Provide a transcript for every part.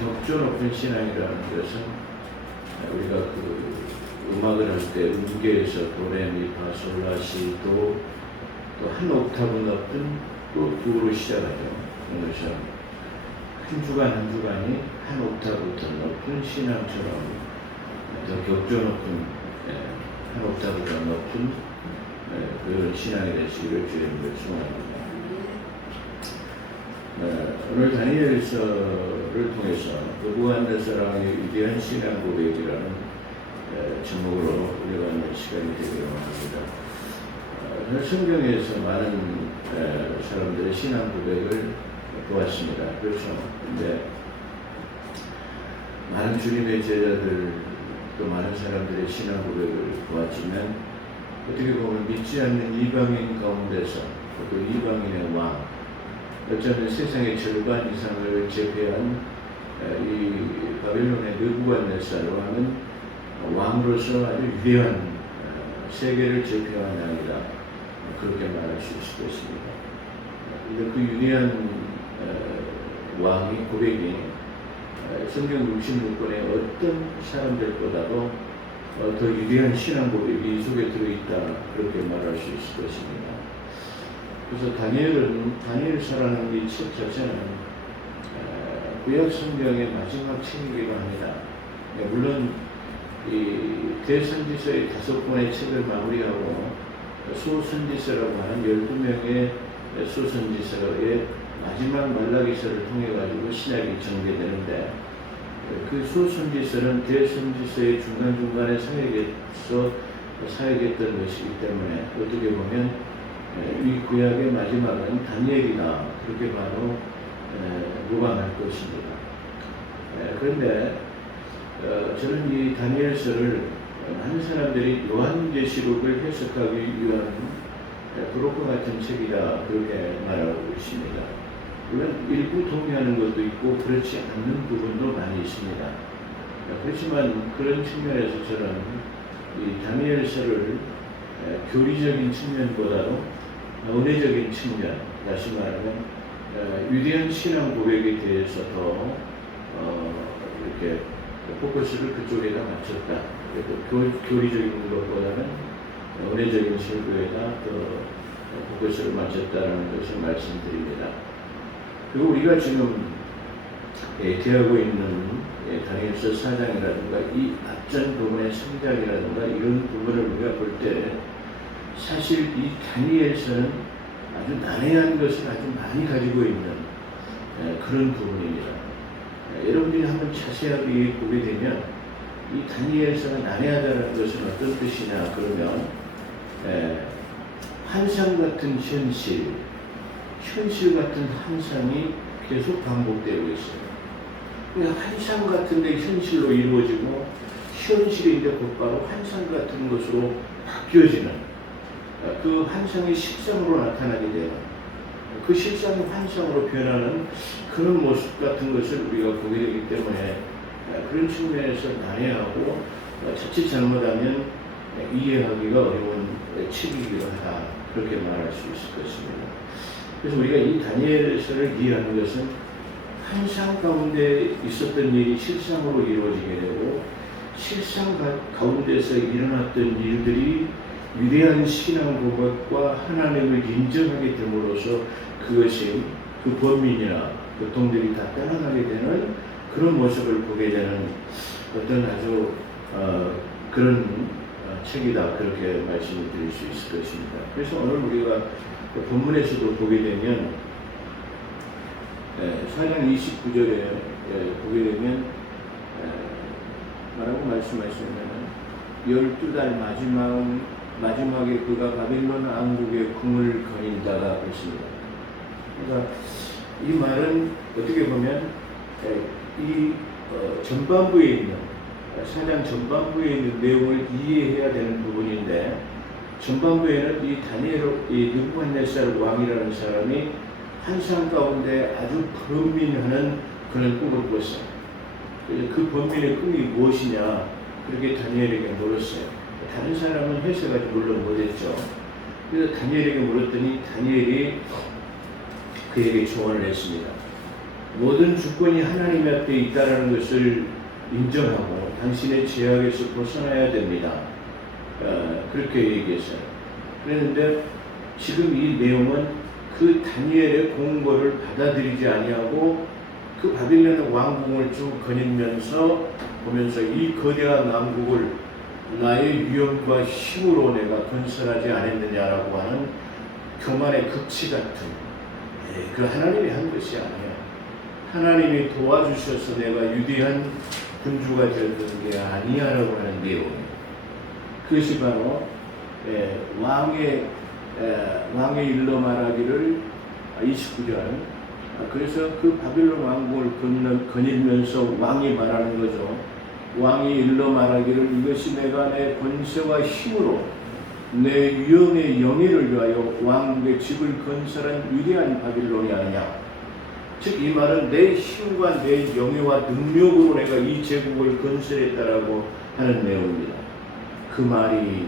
격조 높은 신앙이라는 것은 우리가 그 음악을 할 때 음계에서 도레미파솔라시도 또 한 옥타브 높은 또 두로 시작하죠. 그래서 한 주간 한 주간이 한 옥타브 더 높은 신앙처럼 더 격조 높은 한 옥타브 더 높은 그런 신앙이 되시기를 주님을 소원합니다. 오늘 다니엘서를 통해서 느부갓네살의 위대한 신앙 고백이라는 제목으로 읽어가는 시간이 되기로 합니다. 성경에서 많은 사람들의 신앙 고백을 보았습니다. 그래서 근데 많은 주님의 제자들 또 많은 사람들의 신앙 고백을 보았지만 어떻게 보면 믿지 않는 이방인 가운데서 또 이방인의 왕, 어쩌면 세상의 절반 이상을 제패한 이 바벨론의 느부갓네살 왕은 왕으로서 아주 위대한 세계를 제패한 왕이다. 그렇게 말할 수 있을 것입니다. 그 위대한 왕의 고백이 성경 66권의 어떤 사람들보다도 더 위대한 신앙 고백이 이 속에 들어있다. 그렇게 말할 수 있을 것입니다. 그래서 다니엘서라는 이 책 자체는 구약 성경의 마지막 책이기도 합니다. 물론 이 대선지서의 5권의 책을 마무리하고 소선지서라고 하는 12명의 소선지서의 마지막 말라기서를 통해 가지고 신약이 전개되는데 그 소선지서는 대선지서의 중간중간에 사역했던 것이기 때문에 어떻게 보면 이 구약의 마지막은 다니엘이다. 그렇게 바로 무방할 것입니다. 그런데 저는 이 다니엘서를 많은 사람들이 요한계시록을 해석하기 위한 브로커 같은 책이다. 그렇게 말하고 있습니다. 물론 일부 동의하는 것도 있고 그렇지 않는 부분도 많이 있습니다. 그렇지만 그런 측면에서 저는 이 다니엘서를 교리적인 측면보다도 은혜적인 측면, 다시 말하면 위대한 신앙 고백에 대해서 더 이렇게 포커스를 그쪽에다 맞췄다. 교리적인 것보다는 은혜적인 실구에다 더 포커스를 맞췄다는 것을 말씀드립니다. 그리고 우리가 지금 대하고 있는 다니엘서 4장이라든가 이 앞전 부분의 성장이라든가 이런 부분을 우리가 볼 때 사실 이 다니엘서는 아주 난해한 것을 아주 많이 가지고 있는 그런 부분입니다. 여러분들이 한번 자세하게 보게 되면 이 다니엘서가 난해하다는 것은 어떤 뜻이냐 그러면 환상 같은 현실 같은 환상이 계속 반복되고 있어요. 환상 같은 데 현실로 이루어지고 현실인데 곧바로 환상 같은 것으로 바뀌어지는 그 환상이 실상으로 나타나게 되는 그 실상이 환상으로 변하는 그런 모습 같은 것을 우리가 보게 되기 때문에 그런 측면에서 난해하고 자칫 잘못하면 이해하기가 어려운 책이기도 하다. 그렇게 말할 수 있을 것입니다. 그래서 우리가 이 다니엘서를 이해하는 것은 환상 가운데 있었던 일이 실상으로 이루어지게 되고 실상 가운데서 일어났던 일들이 위대한 신앙 고백과 하나님을 인정하게 됨으로써 그것이 그 범민이나 교통들이 다 떠나가게 되는 그런 모습을 보게 되는 어떤 아주 그런 책이다. 그렇게 말씀을 드릴 수 있을 것입니다. 그래서 오늘 우리가 그 본문에서도 보게 되면 4장 29절에 보게 되면 뭐라고 말씀하시냐면 12달 마지막에 그가 바빌론 왕국의 궁을 거닌다가 있습니다. 그러니까 이 말은 어떻게 보면 이 전반부에 있는 4장 전반부에 있는 내용을 이해해야 되는 부분인데 전반부에는 이 느부갓네살 왕이라는 사람이 환상 가운데 아주 번민하는 그런 꿈을 꿨어요. 그 번민의 꿈이 무엇이냐 그렇게 다니엘에게 물었어요. 다른 사람은 해석하지 물론 못했죠. 그래서 다니엘에게 물었더니 다니엘이 그에게 조언을 했습니다. 모든 주권이 하나님 앞에 있다는 것을 인정하고 당신의 죄악에서 벗어나야 됩니다. 그렇게 얘기했어요. 그랬는데 지금 이 내용은 그 다니엘의 공고를 받아들이지 아니하고 그 바빌론의 왕궁을 쭉 거닐면서 보면서 이 거대한 왕국을 나의 위엄과 힘으로 내가 건설하지 않았느냐라고 하는 교만의 극치 같은 그 하나님이 한 것이 아니에요. 하나님이 도와주셔서 내가 위대한 군주가 되는 게 아니야라고 하는 내용이에요. 그것이 바로 왕의 일러 말하기를 29절 그래서 그 바빌론 왕국을 거닐면서 왕이 말하는 거죠. 왕이 일러 말하기를 이것이 내가 내 권세와 힘으로 내 위엄의 영예를 위하여 왕국의 집을 건설한 위대한 바빌론이 아니냐. 즉 이 말은 내 힘과 내 영예와 능력으로 내가 이 제국을 건설했다라고 하는 내용입니다. 그 말이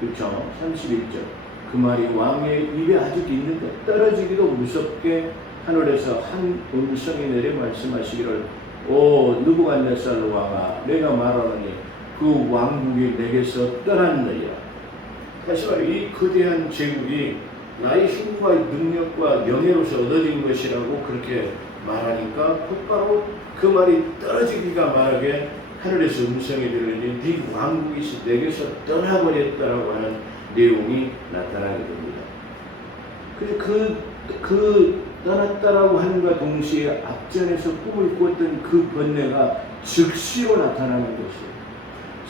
그렇죠. 31절 그 말이 왕의 입에 아직 있는데 떨어지기도 무섭게 하늘에서 한 음성이 내려 말씀하시기를 오 느부갓네살 왕아 내가 말하노니 그 왕국이 내게서 떠났느니라. 다시 말해 이 거대한 제국이 나의 힘과 능력과 명예로서 얻어진 것이라고 그렇게 말하니까 곧바로 그 말이 떨어지기가 말하게 하늘에서 음성이 들으니 네 왕국이 내게서 떠나버렸다라고 하는 내용이 나타나게 됩니다. 그 떠났다라고 하는과 동시에 앞전에서 꿈을 꿨던 그 번뇌가 즉시로 나타나는 것이에요.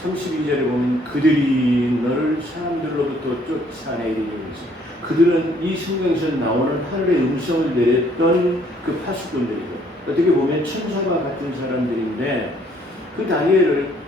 32절에 보면 그들이 너를 사람들로부터 쫓아내리면서 그들은 이 성경에서 나오는 하늘의 음성을 내렸던 그 파수꾼들이고 어떻게 보면 천사와 같은 사람들인데 그 다니엘을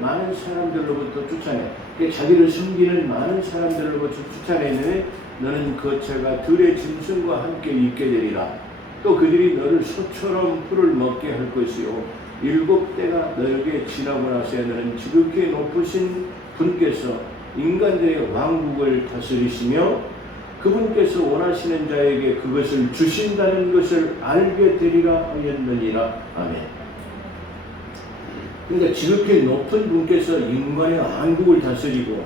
많은 사람들로부터 쫓아내 자기를 섬기는 많은 사람들로부터 쫓아내는 너는 거처가 들의 짐승과 함께 있게 되리라. 또 그들이 너를 소처럼 풀을 먹게 할 것이요 7때가 너에게 지나고 나서 너는 지극히 높으신 분께서 인간들의 왕국을 다스리시며 그분께서 원하시는 자에게 그것을 주신다는 것을 알게 되리라 하였느니라. 아멘. 그러니까 지극히 높은 분께서 인간의 왕국을 다스리고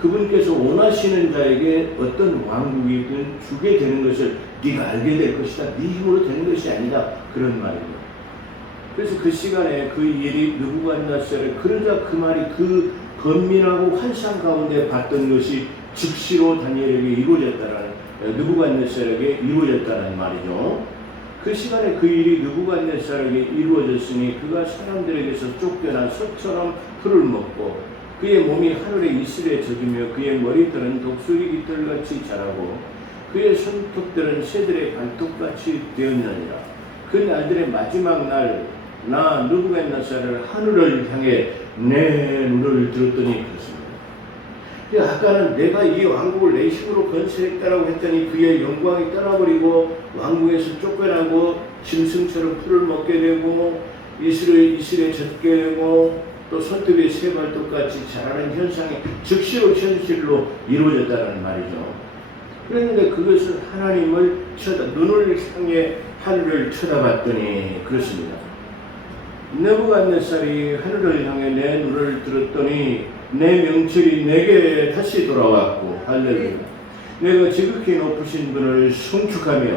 그분께서 원하시는 자에게 어떤 왕국이든 주게 되는 것을 네가 알게 될 것이다. 네 힘으로 되는 것이 아니다. 그런 말입니다. 그래서 그 시간에 그 일이 느부갓네살을 그러자 그 말이 그 번민하고 환상 가운데 봤던 것이 즉시로 다니엘에게 이루어졌다는 느부갓네살에게 이루어졌다는 말이죠. 그 시간에 그 일이 느부갓네살에게 이루어졌으니 그가 사람들에게서 쫓겨나 소처럼 풀을 먹고 그의 몸이 하늘에 이슬에 젖으며 그의 머리털은 독수리 깃털같이 자라고 그의 손톱들은 새들의 발톱같이 되었느니라. 그 날들의 마지막 날 나 느부갓네살을 하늘을 향해 내 눈을 들었더니 그렇습니다. 아까는 내가 이 왕국을 내 힘으로 건설했다라고 했더니 그의 영광이 떠나버리고 왕국에서 쫓겨나고 짐승처럼 풀을 먹게 되고 이슬에 젖게 되고 또 손톱이 새 발톱같이 자라는 현상이 즉시로 현실로 이루어졌다는 말이죠. 그런데 그것을 하나님을 눈을 향해 하늘을 쳐다봤더니 그렇습니다. 느부갓네살이 하늘을 향해 내 눈을 들었더니 내 명철이 내게 다시 돌아왔고 할렐루야. 내가 지극히 높으신 분을 송축하며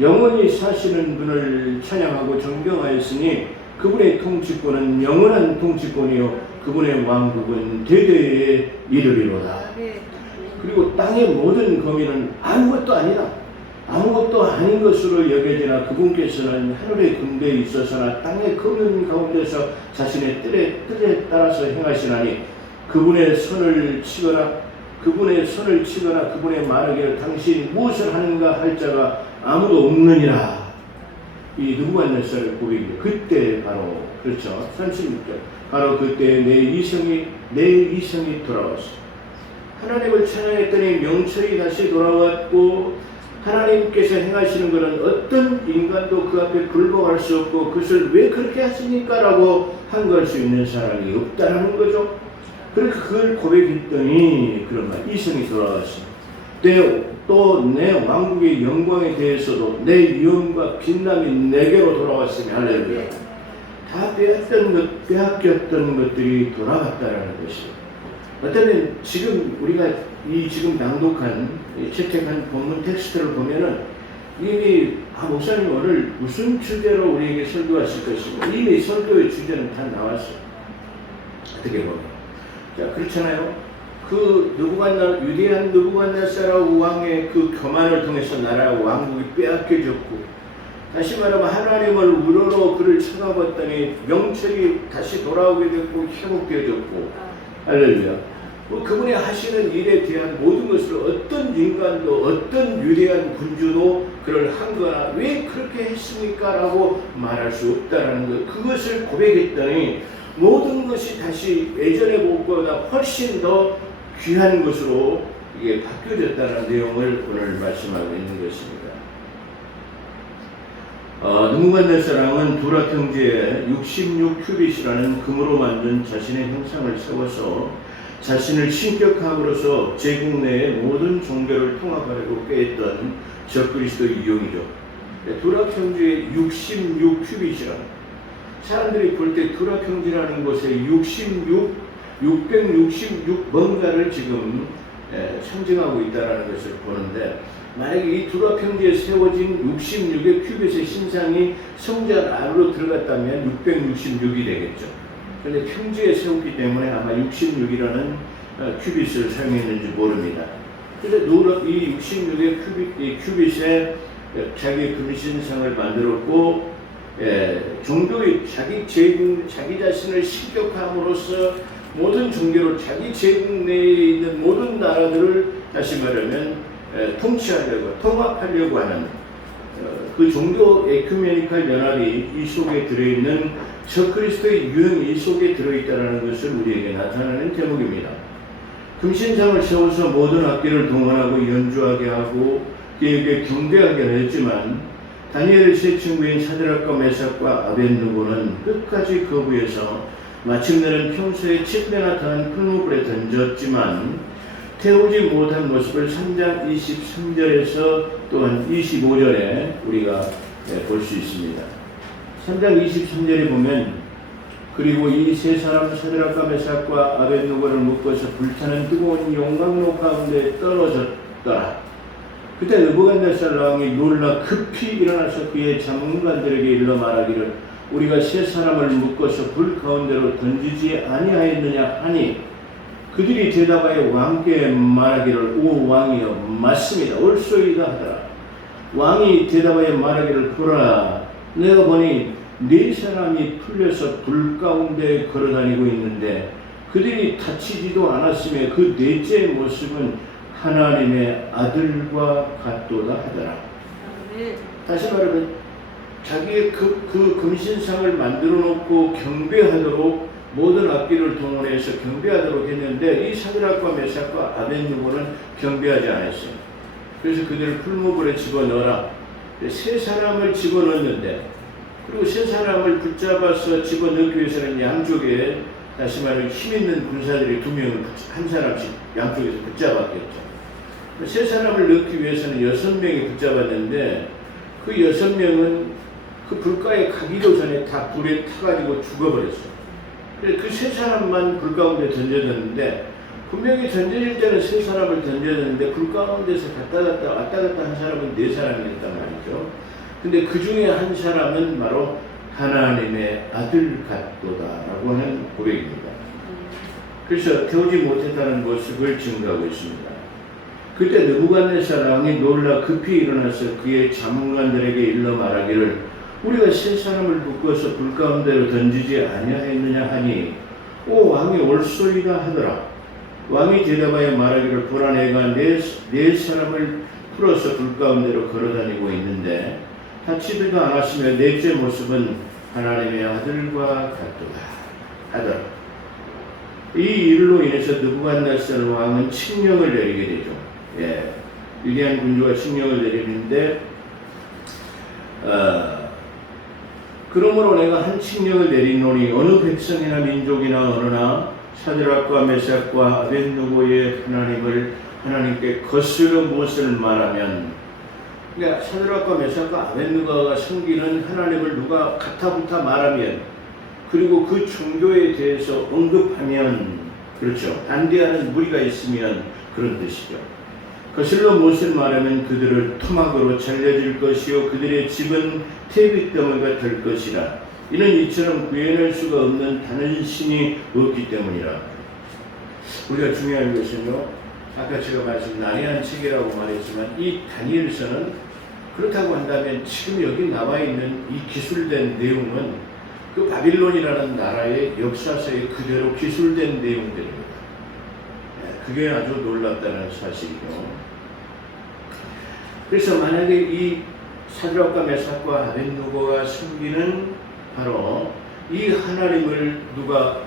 영원히 사시는 분을 찬양하고 존경하였으니 그분의 통치권은 영원한 통치권이요 그분의 왕국은 대대에 이르리로다. 그리고 땅의 모든 거민은 아무것도 아니다. 아무것도 아닌 것으로 여겨지나 그분께서는 하늘의 군대에 있어서나 땅의 거민 가운데서 자신의 뜻에 따라서 행하시나니 그분의 손을 치거나 그분의 말하기를 당신이 무엇을 하는가 할 자가 아무도 없느니라. 이 느부갓네살의 고백입니다. 그때 바로 그렇죠. 36절 바로 그때 내 이성이 돌아왔어. 하나님을 찬양했더니 명철이 다시 돌아왔고 하나님께서 행하시는 것은 어떤 인간도 그 앞에 굴복할 수 없고 그것을 왜 그렇게 하십니까? 라고 항거할 수 있는 사람이 없다라는 거죠. 그래서 그걸 고백했더니 그런 말 이성이 돌아왔습니다. 내 또 내 왕국의 영광에 대해서도 내 위엄과 빛남이 내게로 돌아왔으니 할렐루야. 다 빼앗겼던 것들이 돌아갔다라는 것이. 어쩌면 지금 우리가 이 지금 낭독한 채택한 본문 텍스트를 보면은 이미 목사님 오늘 무슨 주제로 우리에게 설교하실 것인가, 이미 설교의 주제는 다 나왔어요. 어떻게 보면. 자, 그렇잖아요. 그 위대한 느부갓네살 왕의 그 교만을 통해서 나라와 왕국이 빼앗겨졌고, 다시 말하면 하나님을 우러러 그를 쳐다봤더니 명철이 다시 돌아오게 됐고 회복되어졌고, 할렐루야. 그분이 하시는 일에 대한 모든 것을 어떤 인간도 어떤 위대한 군주도 그를 한 거나 왜 그렇게 했습니까? 라고 말할 수 없다라는 것. 그것을 고백했더니 모든 것이 다시 예전의 것보다 훨씬 더 귀한 것으로 이게 바뀌어졌다는 내용을 오늘 말씀하고 있는 것입니다. 느부갓네살은 두랏 형제의 66큐빗이라는 금으로 만든 자신의 형상을 세워서 자신을 신격함으로써 제국 내의 모든 종교를 통합하려고 꾀했던 적그리스도의 유형이죠. 두랏 형제의 66큐빗이라는, 사람들이 볼 때 두랏 형제라는 곳에 666 뭔가를 지금 상징하고 있다는 것을 보는데, 만약에 이 두랏 형제에 세워진 66의 큐빗의 신상이 성전 안으로 들어갔다면 666이 되겠죠. 그런데 평지에 세웠기 때문에 아마 66이라는 큐빗을 사용했는지 모릅니다. 그래서 이 66의 큐빗에 자기의 금신상을 만들었고, 종교의 자기 자신을 신격함으로써 모든 종교를 자기 제국 내에 있는 모든 나라들을 다시 말하면 통치하려고, 통합하려고 하는 그 종교 에큐메니컬 연합이 이 속에 들어있는 적그리스도의 유형이 이 속에 들어있다는 것을 우리에게 나타나는 대목입니다. 금신상을 세워서 모든 악기를 동원하고 연주하게 하고 그에게 경배하게 했지만, 다니엘의 세 친구인 사드락과 메삭과 아벳느고는 끝까지 거부해서 마침내는 평소에 침대나 더한 풀무불에 던졌지만 태우지 못한 모습을 3장 23절에서 또한 25절에 우리가 볼 수 있습니다. 3장 23절에 보면, 그리고 이 세 사람 사드락과 메삭과 아벳느고를 묶어서 불타는 뜨거운 용광로 가운데 떨어졌더라. 그때 느부갓네살 왕이 놀라 급히 일어나서 그의 장관들에게 일러 말하기를, 우리가 세 사람을 묶어서 불 가운데로 던지지 아니하였느냐 하니, 그들이 대답하여 왕께 말하기를, 오 왕이여, 맞습니다, 옳소이다 하더라. 왕이 대답하여 말하기를, 보라, 내가 보니 네 사람이 풀려서 불 가운데 걸어다니고 있는데 그들이 다치지도 않았으며 그 넷째 모습은 하나님의 아들과 같도다 하더라. 다시 말하면 자기의 그 금신상을 만들어 놓고 경배하도록 모든 악기를 동원해서 경배하도록 했는데, 이 사드락과 메삭과 아벳느고는 경배하지 않았어요. 그래서 그들을 풀무불에 집어넣어라. 세 사람을 집어넣었는데, 그리고 세 사람을 붙잡아서 집어넣기 위해서는 양쪽에 다시 말하면 힘있는 군사들이 두 명을 한 사람씩 양쪽에서 붙잡았겠죠. 세 사람을 넣기 위해서는 6명이 붙잡았는데, 그 6명은 그 불가에 가기도 전에 다 불에 타가지고 죽어버렸어요. 그 세 사람만 불 가운데 던져졌는데, 분명히 던져질 때는 세 사람을 던져졌는데 불 가운데서 왔다 갔다 한 사람은 4사람이었단 말이죠. 근데 그 중에 한 사람은 바로 하나님의 아들 같도다라고 하는 고백입니다. 그래서 태우지 못했다는 모습을 증거하고 있습니다. 그때 느부갓네살 왕이 놀라 급히 일어나서 그의 자문관들에게 일러 말하기를, 우리가 세 사람을 묶어서 불 가운데로 던지지 아니하였느냐 하니, 오 왕이 옳소이다 하더라. 왕이 대답하여 말하기를, 보라, 내가 네 사람을 풀어서 불 가운데로 걸어다니고 있는데 다치지도 않았으며 넷째 모습은 하나님의 아들과 같도다 하더라. 이 일로 인해서 느부갓네살 왕은 칙령을 내리게 되죠. 위대한 군주가 칙령을 내리는데, 그러므로 내가 한 칙령을 내리노니 어느 백성이나 민족이나 어느나 사드락과 메삭과 아벳느고의 하나님을 하나님께 거스려 무엇을 말하면, 그러니까 사드락과 메삭과 아벳느고가 섬기는 하나님을 누가 가타부타 말하면, 그리고 그 종교에 대해서 언급하면, 그렇죠, 반대하는 무리가 있으면 그런 뜻이죠. 거슬러 무엇을 말하면 그들을 토막으로 잘려줄 것이요 그들의 집은 퇴비덩어리가 될 것이라. 이는 이처럼 구현할 수가 없는 다른 신이 없기 때문이라. 우리가 중요한 것은요, 아까 제가 말씀 난해한 책이라고 말했지만 이 다니엘서는 그렇다고 한다면 지금 여기 나와 있는 이 기술된 내용은 그 바빌론이라는 나라의 역사서에 그대로 기술된 내용들입니다. 그게 아주 놀랍다는 사실이죠. 그래서 만약에 이 사드락과 메삭과 아벳느고가 섬기는 바로 이 하나님을 누가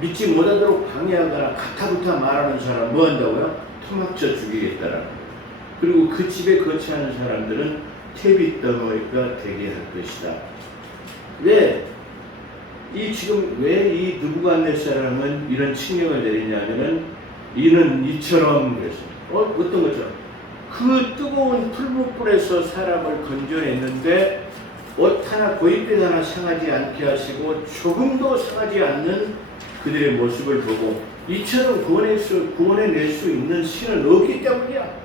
믿지 못하도록 방해하거나 가타부타 말하는 사람 뭐 한다고요? 토막쳐 죽이겠다라는 거예요. 그리고 그 집에 거처하는 사람들은 퇴비덩어리가 되게 할 것이다. 왜 이 느부갓네살은 이런 칙령을 내리냐면은 이는 이처럼 그래서 어떤 거죠? 그 뜨거운 풀무불에서 사람을 건져냈는데 옷 하나 고깃빛 하나 상하지 않게 하시고 조금도 상하지 않는 그들의 모습을 보고 이처럼 구원해낼 수 있는 신은 없기 때문이야.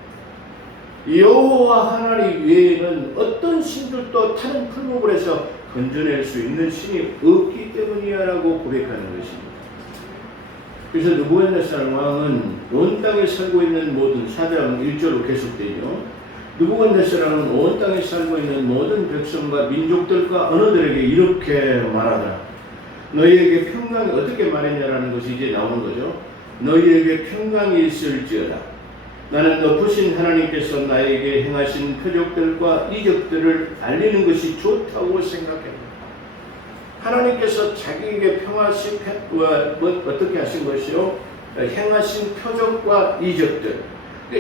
여호와 하나님 외에는 어떤 신들도 타는 풀무불에서 건져낼 수 있는 신이 없기 때문이야 라고 고백하는 것입니다. 그래서 느부갓네살 왕은 온 땅에 살고 있는 모든 4장 1절로 계속되죠. 느부갓네살은 온 땅에 살고 있는 모든 백성과 민족들과 언어들에게 이렇게 말하더라. 너희에게 평강이 어떻게 말했냐라는 것이 이제 나오는 거죠. 너희에게 평강이 있을지어다. 나는 높으신 하나님께서 나에게 행하신 표적들과 이적들을 알리는 것이 좋다고 생각합니다. 하나님께서 자기에게 평하신 어떻게 하신 것이요? 행하신 표적과 이적들,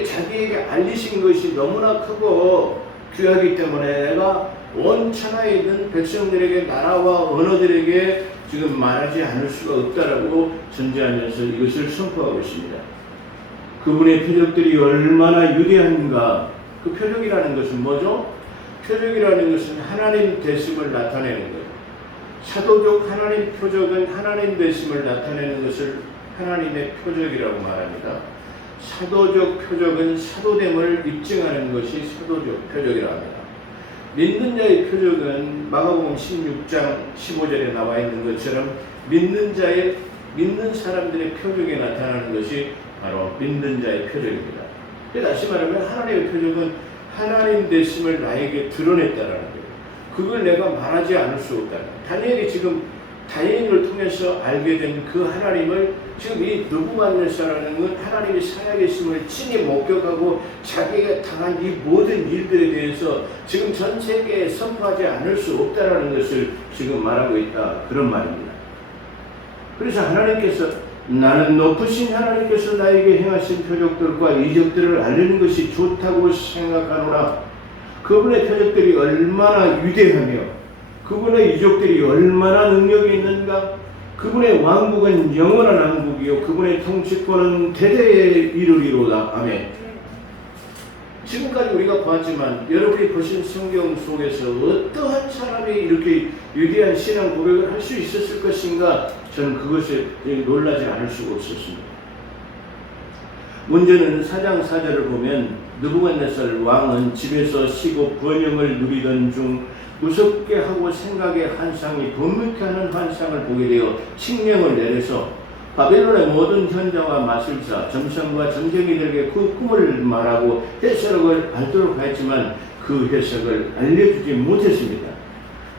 자기에게 알리신 것이 너무나 크고 귀하기 때문에 내가 온 천하에 있는 백성들에게 나라와 언어들에게 지금 말하지 않을 수가 없다라고 전제하면서 이것을 선포하고 있습니다. 그분의 표적들이 얼마나 위대한가. 그 표적이라는 것은 뭐죠? 표적이라는 것은 하나님 되심을 나타내는 거예요. 사도적 하나님 표적은 하나님 되심을 나타내는 것을 하나님의 표적이라고 말합니다. 사도적 표적은 사도됨을 입증하는 것이 사도적 표적이라고 합니다. 믿는 자의 표적은 마가복음 16장 15절에 나와 있는 것처럼 믿는 사람들의 표적에 나타나는 것이 바로 믿는 자의 표적입니다. 다시 말하면 하나님의 표적은 하나님 되심을 나에게 드러냈다라는 거예요. 그걸 내가 말하지 않을 수 없다. 다니엘이 지금 다니엘을 통해서 알게 된 그 하나님을 지금 이 느부갓네살이라는 건 하나님이 살아계심을 친히 목격하고 자기가 당한 이 모든 일들에 대해서 지금 전 세계에 선포하지 않을 수 없다라는 것을 지금 말하고 있다. 그런 말입니다. 그래서 하나님께서 나는 높으신 하나님께서 나에게 행하신 표적들과 이적들을 알리는 것이 좋다고 생각하노라. 그분의 표적들이 얼마나 위대하며 그분의 이적들이 얼마나 능력이 있는가. 그분의 왕국은 영원한 왕국이요 그분의 통치권은 대대에 이르리로다. 아멘. 지금까지 우리가 봤지만 여러분이 보신 성경 속에서 어떠한 사람이 이렇게 위대한 신앙 고백을 할 수 있었을 것인가. 저는 그것에 놀라지 않을 수가 없었습니다. 문제는 4장 4절을 보면 느부갓네살 왕은 집에서 쉬고 번영을 누리던 중 무섭게 하고 생각의 환상이 번쩍게 하는 환상을 보게 되어 칙령을 내려서 바벨론의 모든 현자와 마술사, 점성과 점쟁이들에게 그 꿈을 말하고 해석을 알도록 하였지만 그 해석을 알려주지 못했습니다.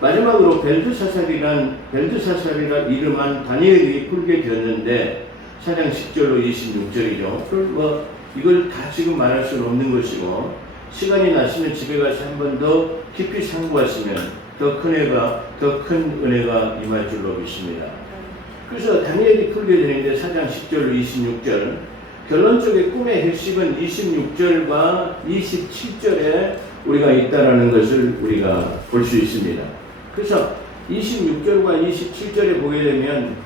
마지막으로 벨드사살이라 이름한 다니엘이 풀게 되었는데 4장 10절로 26절이죠. 이걸 다 지금 말할 수는 없는 것이고 시간이 나시면 집에 가서 한 번 더 깊이 상고하시면 더 큰 은혜가 임할 줄로 믿습니다. 그래서 다니엘이 풀게 되는데 4장 10절로 26절 결론적인 꿈의 핵심은 26절과 27절에 우리가 있다라는 것을 우리가 볼 수 있습니다. 그래서 26절과 27절에 보게 되면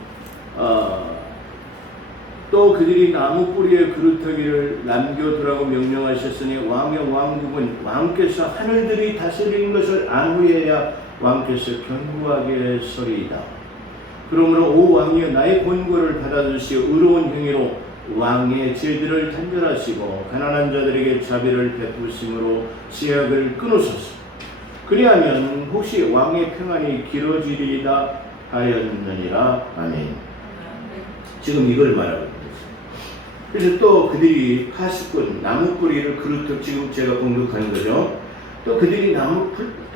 또 그들이 나무 뿌리에 그루터기를 남겨두라고 명령하셨으니 왕의 왕국은 왕께서 하늘들이 다스리는 것을 안 후에야 왕께서 견고하게 서리이다. 그러므로 오 왕이여 나의 권고를 받아주시어 의로운 행위로 왕의 죄들을 단절하시고 가난한 자들에게 자비를 베푸심으로 제약을 끊으소서. 그리하면 혹시 왕의 평안이 길어지리이다 하였느니라. 아멘. 지금 이걸 말하고 있습니다. 그래서 또 그들이 파수꾼 나무 뿌리를 그루터 지금 제가 공격한 거죠. 또 그들이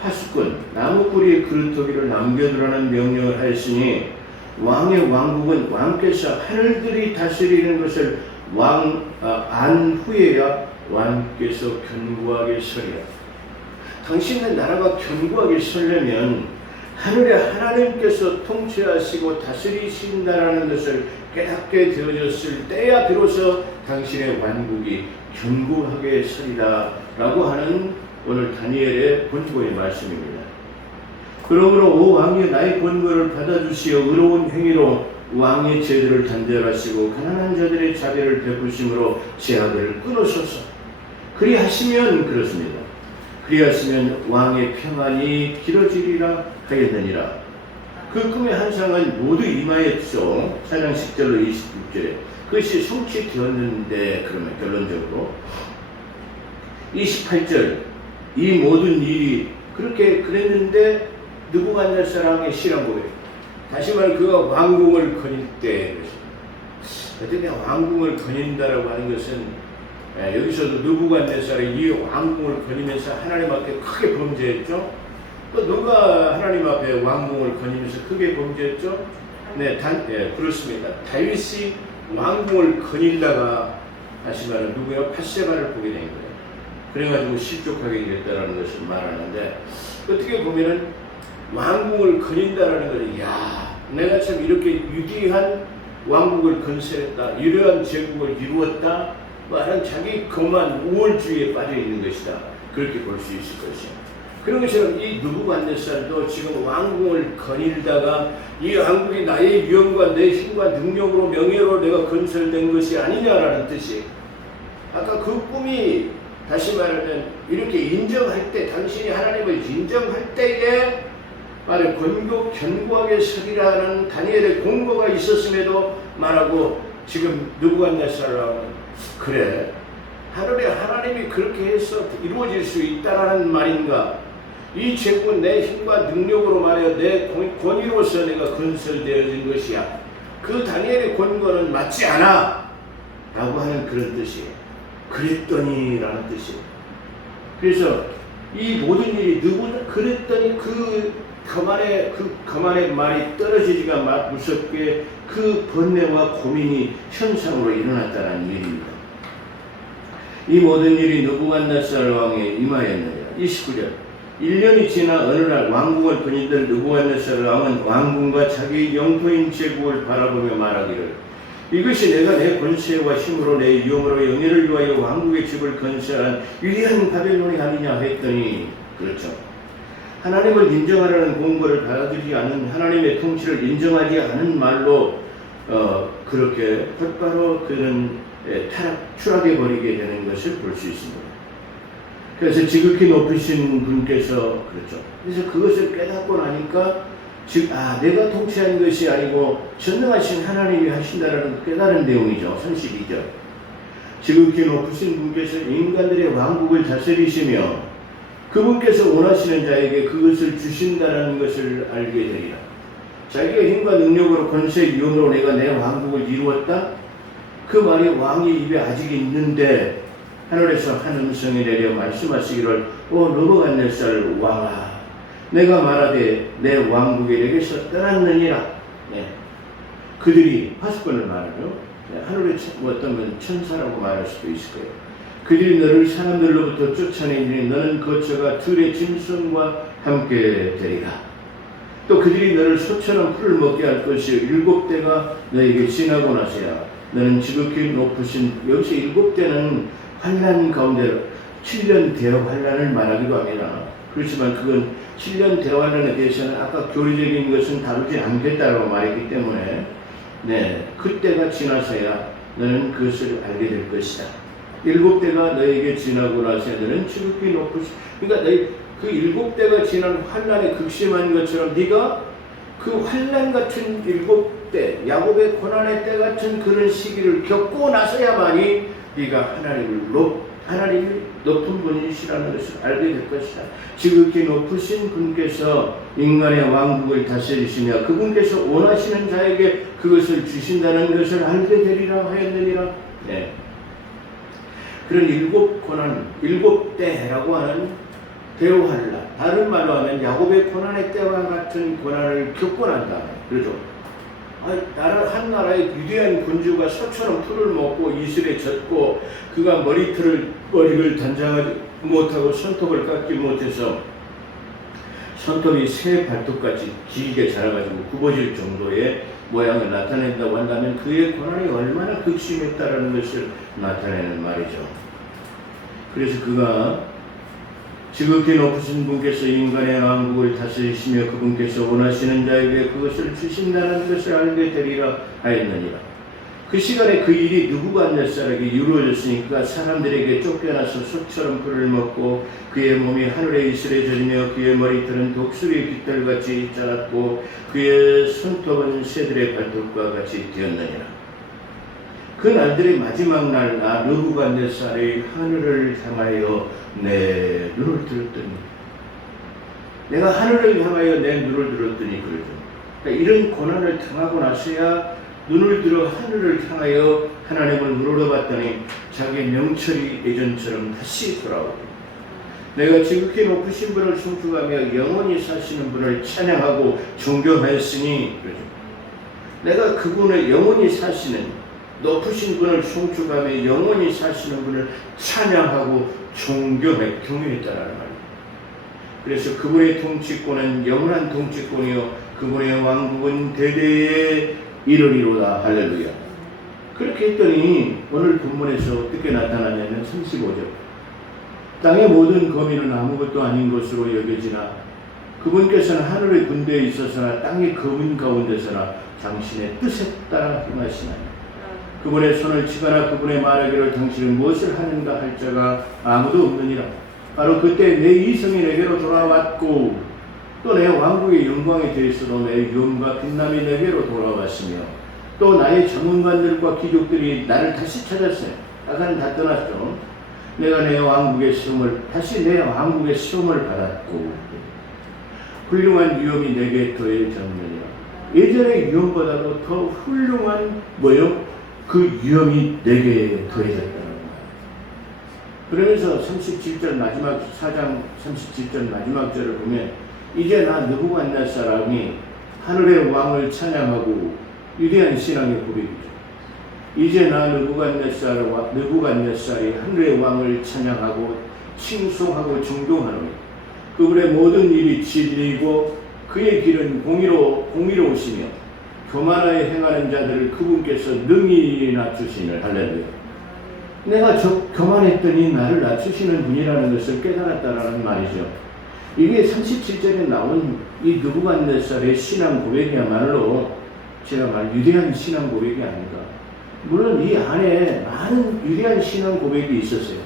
파수꾼 나무 뿌리에 그루터기를 남겨두라는 명령을 하였으니 왕의 왕국은 왕께서 하늘들이 다스리는 것을 안 후에야 왕께서 견고하게 서리라. 당신의 나라가 견고하게 서려면 하늘의 하나님께서 통치하시고 다스리신다라는 것을 깨닫게 되어졌을 때야 비로소 당신의 왕국이 견고하게 서리라 라고 하는 오늘 다니엘의 권고의 말씀입니다. 그러므로 오 왕이여 나의 권고를 받아주시어 의로운 행위로 왕의 죄들을 단절하시고 가난한 자들의 자비를 베푸심으로 제약을 끊으소서. 그리하시면 그렇습니다. 그리하시면 왕의 평안이 길어지리라 하였느니라. 그 꿈의 환상은 모두 임하였죠. 4장 10절로 26절에 그것이 성취되었는데 그러면 결론적으로 28절 이 모든 일이 그렇게 그랬는데 느부갓네살왕의 실황고에 다시 말해 그가 왕궁을 거닐 때 어떻게 왕궁을 거닌다라고 하는 것은 여기서도 느부갓네살이 이 왕궁을 거니면서 하나님 앞에 크게 범죄했죠. 또 누가 하나님 앞에 왕궁을 거니면서 크게 범죄했죠? 네, 그렇습니다. 다윗이 왕궁을 거닐다가 다시 말해 누구요? 밧세바를 보게 된 거예요. 그래가지고 실족하게 됐다라는 것을 말하는데 어떻게 보면은 왕궁을 거닌다라는 것은 야 내가 참 이렇게 위대한 왕국을 건설했다, 이러한 제국을 이루었다 말한 자기 거만 우월주의에 빠져 있는 것이다. 그렇게 볼 수 있을 것이야. 그런 것처럼 이 느부갓네살도 지금 왕궁을 거닐다가 이 왕국이 나의 위엄과 내 힘과 능력으로 명예로 내가 건설된 것이 아니냐라는 뜻이 아까 그 꿈이 다시 말하면 이렇게 인정할 때 당신이 하나님을 인정할 때에 말을 견고하게 서리라는 다니엘의 공고가 있었음에도 말하고 지금 느부갓네살은 그래 하늘에 하나님이 그렇게 해서 이루어질 수 있다라는 말인가? 이 제국은 내 힘과 능력으로 말하여 내 권위로서 내가 건설되어진 것이야. 그 다니엘의 권고는 맞지 않아 라고 하는 그런 뜻이에요. 그랬더니 라는 뜻이에요. 그래서 이 모든 일이 그랬더니 그 거만의 말이 떨어지지가 무섭게 그 번뇌와 고민이 현상으로 일어났다는 일입니다. 이 모든 일이 느부갓네살 왕에 임하였느니라. 29절 1년이 지나 어느 날 왕궁을 거니던 느부갓네살 왕은 왕궁과 자기 영토인 제국을 바라보며 말하기를 이것이 내가 내 권세와 힘으로 내 위엄으로 영예를 위하여 왕국의 집을 건설한 위대한 바벨론이 아니냐 했더니 그렇죠. 하나님을 인정하라는 공고를 받아들이지 않은 하나님의 통치를 인정하지 않은 말로 그렇게 곧바로 그는 추락해버리게 되는 것을 볼 수 있습니다. 그래서 지극히 높으신 분께서 그렇죠. 그래서 그것을 깨닫고 나니까 내가 통치하는 것이 아니고 전능하신 하나님이 하신다라는 깨달은 내용이죠. 32절 지극히 높으신 분께서 인간들의 왕국을 다스리시며 그분께서 원하시는 자에게 그것을 주신다는 것을 알게 되리라. 자기가 힘과 능력으로 권세 위엄으로 내가 내 왕국을 이루었다. 그 말이 왕의 입에 아직 있는데 하늘에서 한 음성이 내려 말씀하시기를 느부갓네살 왕아 내가 말하되 내 왕국이 내게서 떠났느니라. 네. 그들이 파수꾼을 말하죠. 네. 하늘의 어떤 건 천사라고 말할 수도 있을 거예요. 그들이 너를 사람들로부터 쫓아내니 너는 거처가 들의 짐승과 함께 되리라. 또 그들이 너를 소처럼 풀을 먹게 할 것이 7대가 너에게 지나고 나서야 너는 지극히 높으신 여기서 7대는 환난 가운데 7년 대역 환난을 말하기도 합니다. 그렇지만 그건 7년 대역 환난에 대해서는 아까 교리적인 것은 다루지 않겠다라고 말했기 때문에 그때가 지나서야 너는 그것을 알게 될 것이다. 7대가 너에게 지나고 나서 너는 지극히 높으시. 그러니까 너희 그 7대가 지난 환난에 극심한 것처럼 네가 그 환난 같은 7대, 야곱의 고난의 때 같은 그런 시기를 겪고 나서야만이 네가 하나님이 높은 분이시라는 것을 알게 될 것이다. 지극히 높으신 분께서 인간의 왕국을 다스리시며 그분께서 원하시는 자에게 그것을 주신다는 것을 알게 되리라 하였느니라. 네. 그런 7대라고 하는 대환란, 다른 말로 하면 야곱의 고난의 때와 같은 고난을 겪고 난 다음에, 그렇죠? 한 나라의 위대한 군주가 소처럼 풀을 먹고 이슬에 젖고 그가 머리를 단장하지 못하고 손톱을 깎지 못해서 손톱이 새 발톱까지 길게 자라가지고 굽어질 정도의 모양을 나타낸다고 한다면 그의 고난이 얼마나 극심했다라는 것을 나타내는 말이죠. 그래서 그가 지극히 높으신 분께서 인간의 왕국을 다스리시며 그분께서 원하시는 자에게 그것을 주신다는 것을 알게 되리라 하였느니라. 그 시간에 그 일이 느부갓네살에게 이루어졌으니까 사람들에게 쫓겨나서 소처럼 풀을 먹고 그의 몸이 하늘의 이슬에 젖으며 그의 머리털은 독수리 깃털같이 자랐고 그의 손톱은 새들의 발톱과 같이 되었느니라. 그 날들의 마지막 날 나 느부갓네살이 하늘을 향하여 내 눈을 들었더니, 내가 하늘을 향하여 내 눈을 들었더니 그러죠. 그러니까 이런 고난을 당하고 나서야 눈을 들어 하늘을 향하여 하나님을 물어봤더니 자기의 명철이 예전처럼 다시 돌아오고 내가 지극히 높으신 분을 송축하며 영원히 사시는 분을 찬양하고 존경하였으니 그러죠. 내가 그분의 영원히 사시는 높으신 분을 송축하며 영원히 사시는 분을 찬양하고 경외했다라는 말입니다. 그래서 그분의 통치권은 영원한 통치권이요 그분의 왕국은 대대에 이르리로다. 할렐루야. 그렇게 했더니 오늘 본문에서 어떻게 나타나냐면 35절 땅의 모든 거민은 아무것도 아닌 것으로 여겨지나 그분께서는 하늘의 군대에 있어서나 땅의 거민 가운데서나 당신의 뜻에 따라 행하시나니 그분의 손을 치거나 그분의 말하기를 당신은 무엇을 하는가 할 자가 아무도 없느니라. 바로 그때 내 이성이 내게로 돌아왔고 또 내 왕국의 영광에 대해서도 내 유엄과 빛남이 내게로 돌아왔으며 또 나의 전문관들과 귀족들이 나를 다시 찾았어요. 아까는 다 떠났죠. 내가 내 왕국의 시험을 받았고 훌륭한 유엄이 내게 더해졌느니라. 예전의 유엄보다도 더 훌륭한 그 유엄이 내게 더해졌다는 거예요. 그러면서 37절 마지막 4장 37절 마지막 절을 보면 이제 나 느부갓네살이 하늘의 왕을 찬양하고 위대한 신앙의 고백이죠. 이제 나 느부갓네살이 하늘의 왕을 찬양하고 칭송하고 존경하노니 그분의 모든 일이 진리이고 그의 길은 공의로우시며 교만하여 행하는 자들을 그분께서 능히 낮추시는 할렐루야. 내가 교만했더니 나를 낮추시는 분이라는 것을 깨달았다라는 말이죠. 이게 37절에 나온 이 느부갓네살의 신앙 고백이야말로 제가 말 위대한 신앙 고백이 아닌가. 물론 이 안에 많은 위대한 신앙 고백이 있었어요.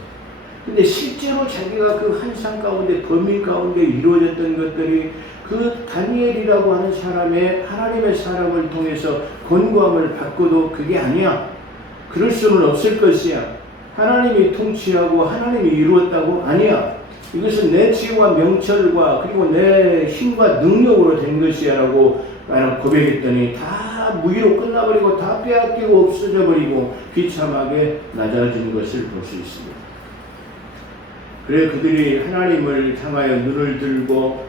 근데 실제로 자기가 그 환상 가운데 범인 가운데 이루어졌던 것들이 그 다니엘이라고 하는 사람의 하나님의 사람을 통해서 권고함을 받고도 그게 아니야. 그럴 수는 없을 것이야. 하나님이 통치하고 하나님이 이루었다고? 아니야. 이것은 내 지혜와 명철과 그리고 내 힘과 능력으로 된 것이야 라고 고백했더니 다 무기로 끝나버리고 다 빼앗기고 없어져 버리고 비참하게 낮아진 것을 볼 수 있습니다. 그래 그들이 하나님을 향하여 눈을 들고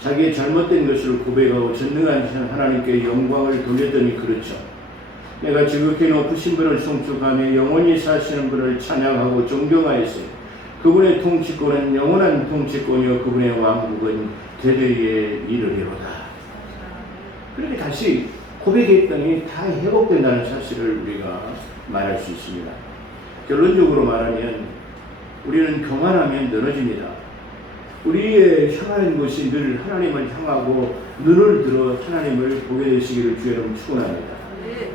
자기의 잘못된 것을 고백하고 전능한 하나님께 영광을 돌렸더니 그렇죠. 내가 지극히 높으신 분을 송축하며 영원히 사시는 분을 찬양하고 존경하였어요. 그분의 통치권은 영원한 통치권이요 그분의 왕국은 대대에 이르리로다. 그렇게 다시 고백했더니 다 회복된다는 사실을 우리가 말할 수 있습니다. 결론적으로 말하면 우리는 교만하면 늘어집니다. 우리의 향하는 것이 늘 하나님을 향하고 눈을 들어 하나님을 보게 되시기를 주의 이름으로 축원합니다.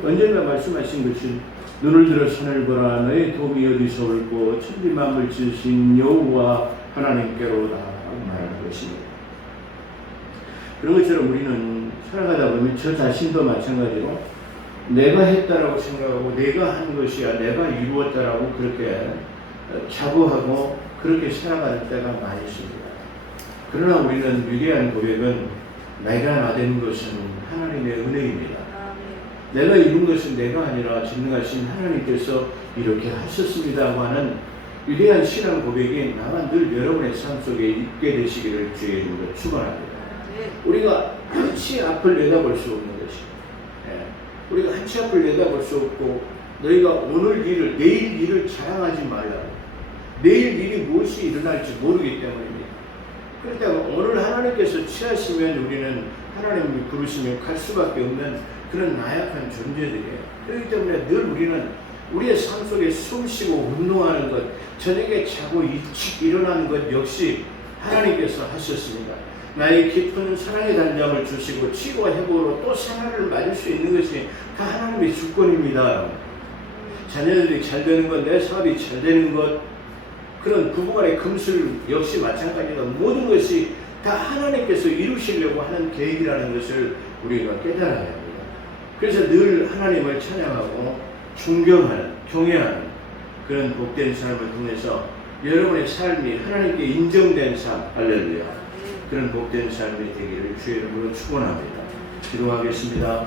언젠가 말씀하신 것이 눈을 들어 산을 보라 너의 도움이 어디서 올고 천지 만물 지으신 여호와 하나님께로다 말하는 것입니다. 그런 것처럼 우리는 살아가다 보면 저 자신도 마찬가지로 내가 했다라고 생각하고 내가 한 것이야 내가 이루었다라고 그렇게 자부하고 그렇게 살아가는 때가 많이 있습니다. 그러나 우리는 위대한 고백은 내가 나된 것은 하나님의 은혜입니다. 내가 이룬 것은 내가 아니라 전능하신 하나님께서 이렇게 하셨습니다고 하는 위대한 신앙 고백이 나와 늘 여러분의 삶 속에 있게 되시기를 주의 이름으로 축원합니다. 우리가 한치 앞을 내다볼 수 없는 것입니다. 우리가 한치 앞을 내다볼 수 없고 너희가 오늘 일을 내일 일을 자랑하지 말라고. 내일 일이 무엇이 일어날지 모르기 때문입니다. 그렇다고 오늘 하나님께서 취하시면 우리는 하나님이 부르시면 갈 수밖에 없는 그런 나약한 존재들이에요. 그렇기 때문에 늘 우리는 우리의 삶 속에 숨쉬고 운동하는 것, 저녁에 자고 일찍 일어나는 것 역시 하나님께서 하셨습니다. 나의 깊은 사랑의 단장을 주시고 치유와 회복으로 또 생활을 맞을 수 있는 것이 다 하나님의 주권입니다. 자녀들이 잘 되는 것, 내 사업이 잘 되는 것, 그런 부부간의 금술 역시 마찬가지다. 모든 것이 다 하나님께서 이루시려고 하는 계획이라는 것을 우리가 깨달아야 합니다. 그래서 늘 하나님을 찬양하고 존경하는, 경외하는 그런 복된 삶을 통해서 여러분의 삶이 하나님께 인정된 삶, 할렐루야, 그런 복된 삶이 되기를 주의 이름으로 축원합니다. 기도하겠습니다.